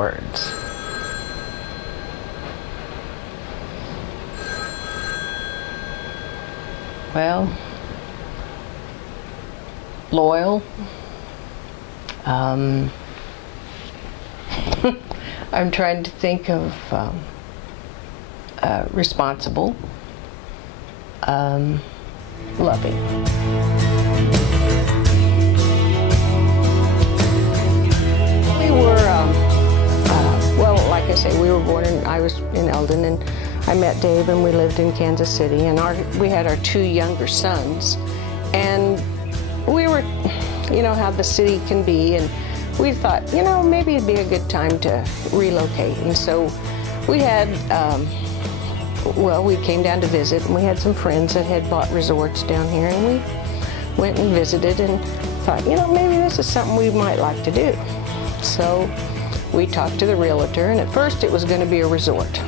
words. Well, loyal. I'm trying to think of responsible, loving. We were, well, like I say, we were born in, I was in Eldon, and I met Dave, and we lived in Kansas City, and we had our 2 younger sons, and we were, you know how the city can be, and we thought, you know, maybe it'd be a good time to relocate. And so we had, well, we came down to visit, and we had some friends that had bought resorts down here, and we went and visited and thought, you know, maybe this is something we might like to do. So we talked to the realtor, and at first it was going to be a resort,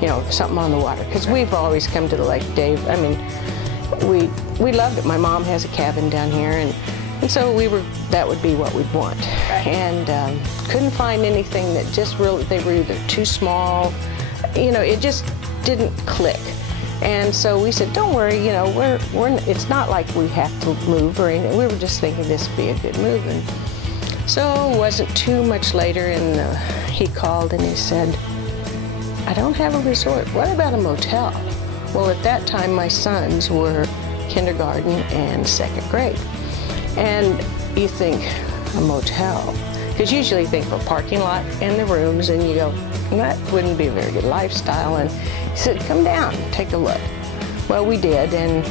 you know, something on the water, because we've always come to the lake, Dave. I mean, we loved it. My mom has a cabin down here, and so that would be what we'd want. Right. And couldn't find anything that just really, they were either too small, you know, it just didn't click. And so we said, don't worry, you know, it's not like we have to move or anything. We were just thinking this would be a good move. And so it wasn't too much later, and he called and he said, I don't have a resort. What about a motel? Well, at that time, my sons were kindergarten and 2nd grade. And you think, a motel? Because usually you think of a parking lot and the rooms, and you go, that wouldn't be a very good lifestyle. And he said, come down, take a look. Well, we did, and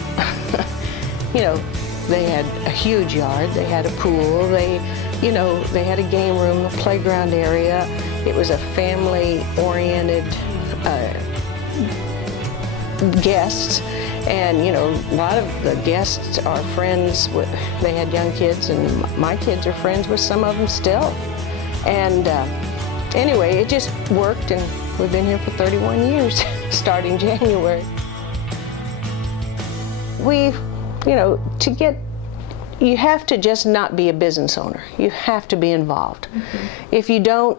you know, they had a huge yard, they had a pool, you know, they had a game room, a playground area. It was a family-oriented guests. And, you know, a lot of the guests are friends with, they had young kids, and my kids are friends with some of them still. And anyway, it just worked, and we've been here for 31 years, starting January. You know, you have to just not be a business owner. You have to be involved. Mm-hmm. If you don't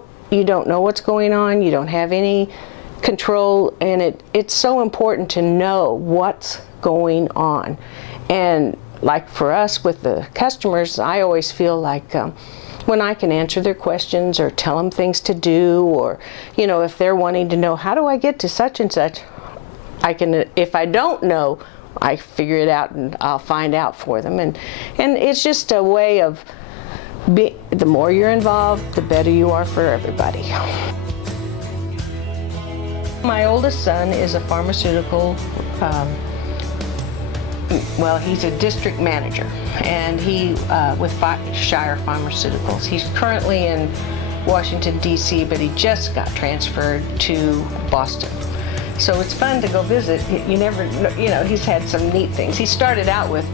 know what's going on, you don't have any control, and it's so important to know what's going on. And like for us with the customers, I always feel like when I can answer their questions or tell them things to do, or you know, if they're wanting to know how do I get to such and such, I can, if I don't know, I figure it out and I'll find out for them. And it's just a way of the more you're involved, the better you are for everybody. My oldest son is a pharmaceutical, well, he's a district manager, and he, with Shire Pharmaceuticals. He's currently in Washington, D.C., but he just got transferred to Boston. So it's fun to go visit. You never, you know, he's had some neat things. He started out with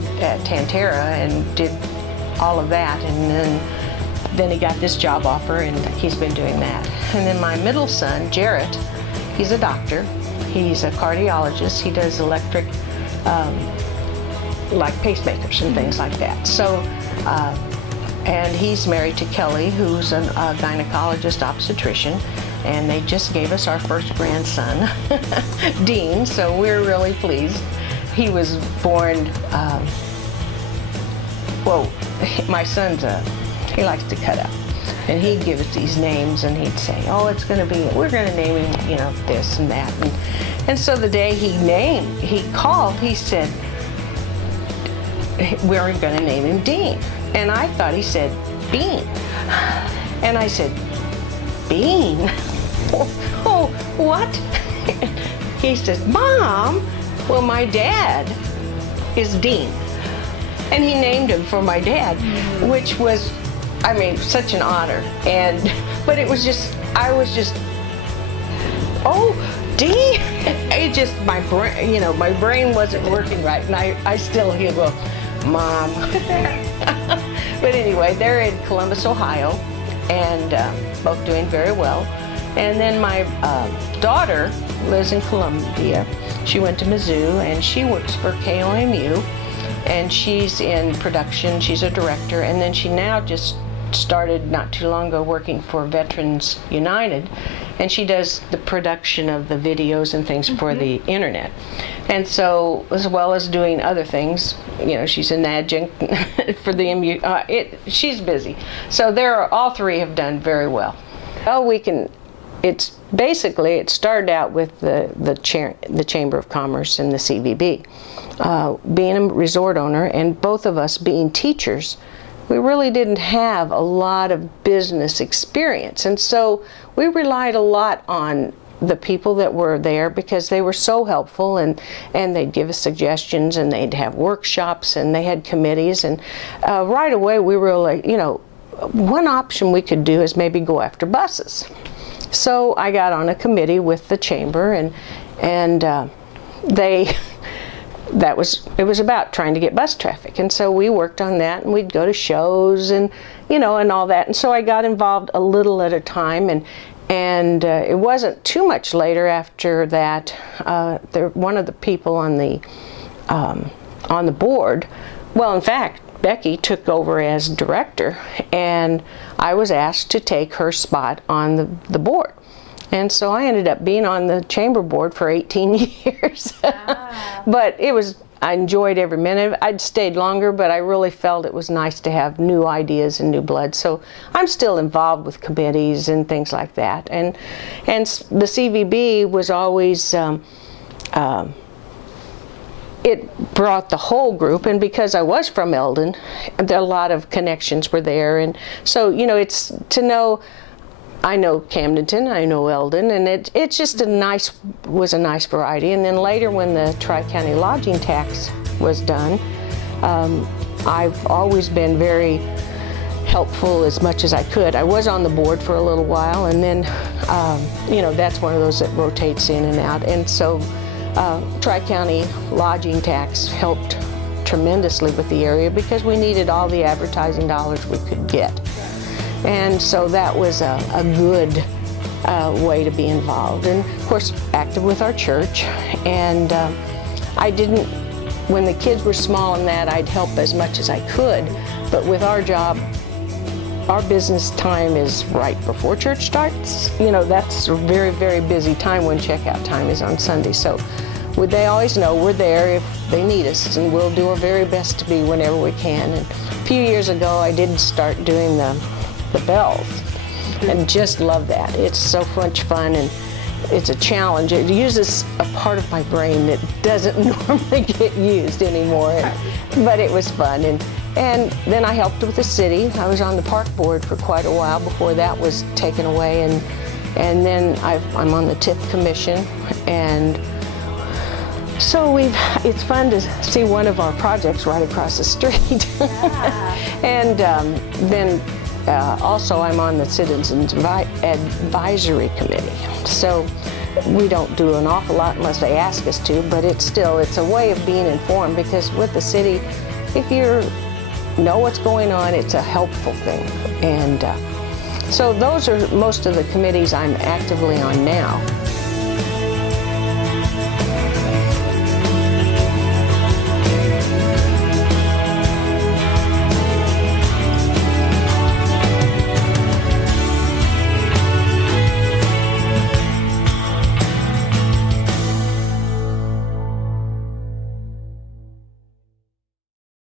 Tantera and did all of that, and then he got this job offer, and he's been doing that. And then my middle son, Jarrett, he's a doctor. He's a cardiologist. He does electric, like pacemakers and things like that. So, and he's married to Kelly, who's a gynecologist obstetrician, and they just gave us our first grandson, Dean, so we're really pleased. He was born, well, my son's he likes to cut up. And he'd give us these names, and he'd say, oh, it's going to be, we're going to name him, you know, this and that. And so the day he called, he said, we're going to name him Dean. And I thought he said, Bean. And I said, Bean? Oh, what? He says, Mom, well, my dad is Dean. And he named him for my dad, which was, I mean, such an honor. But it was just, I was just, oh, Dean? It just, my brain, you know, my brain wasn't working right. And I still hear go, Mom. But anyway, they're in Columbus, Ohio, and both doing very well. And then my daughter lives in Columbia. She went to Mizzou, and she works for KOMU, and she's in production. She's a director, and then she now just started not too long ago working for Veterans United, and she does the production of the videos and things for the internet. And so, as well as doing other things, you know, she's an adjunct for the MU. She's busy. So all three have done very well. Well, it's basically, it started out with the Chamber of Commerce and the CVB. Being a resort owner and both of us being teachers, we really didn't have a lot of business experience. And so we relied a lot on the people that were there because they were so helpful, and they'd give us suggestions, and they'd have workshops, and they had committees. And right away we were like, you know, one option we could do is maybe go after buses. So I got on a committee with the chamber, and it was about trying to get bus traffic, and so we worked on that, and we'd go to shows and, you know, and all that. And so I got involved a little at a time, and it wasn't too much later after that. One of the people on the board, well, in fact, Becky took over as director, and I was asked to take her spot on the board. And so I ended up being on the chamber board for 18 years. Ah. But I enjoyed every minute. I'd stayed longer, but I really felt it was nice to have new ideas and new blood. So I'm still involved with committees and things like that. And the CVB was always, it brought the whole group, and because I was from Eldon, a lot of connections were there. And so, you know, it's to know, I know Camdenton, I know Eldon, and it's just was a nice variety. And then later, when the Tri-County lodging tax was done, I've always been very helpful as much as I could. I was on the board for a little while, and then, you know, that's one of those that rotates in and out. And so Tri-County lodging tax helped tremendously with the area because we needed all the advertising dollars we could get. And so that was a good way to be involved. And of course, active with our church. And when the kids were small and that, I'd help as much as I could. But with our job, our business time is right before church starts. You know, that's a very, very busy time when checkout time is on Sunday. So they always know we're there if they need us, and we'll do our very best to be whenever we can. And a few years ago, I did start doing the bells, and just love that. It's so much fun, and it's a challenge. It uses a part of my brain that doesn't normally get used anymore, but it was fun. And then I helped with the city. I was on the park board for quite a while before that was taken away, and then I'm on the TIF commission, and so it's fun to see one of our projects right across the street. Yeah. And then also I'm on the Citizens Advisory Committee. So we don't do an awful lot unless they ask us to, but it's a way of being informed, because with the city, if you know what's going on, it's a helpful thing. And so those are most of the committees I'm actively on now.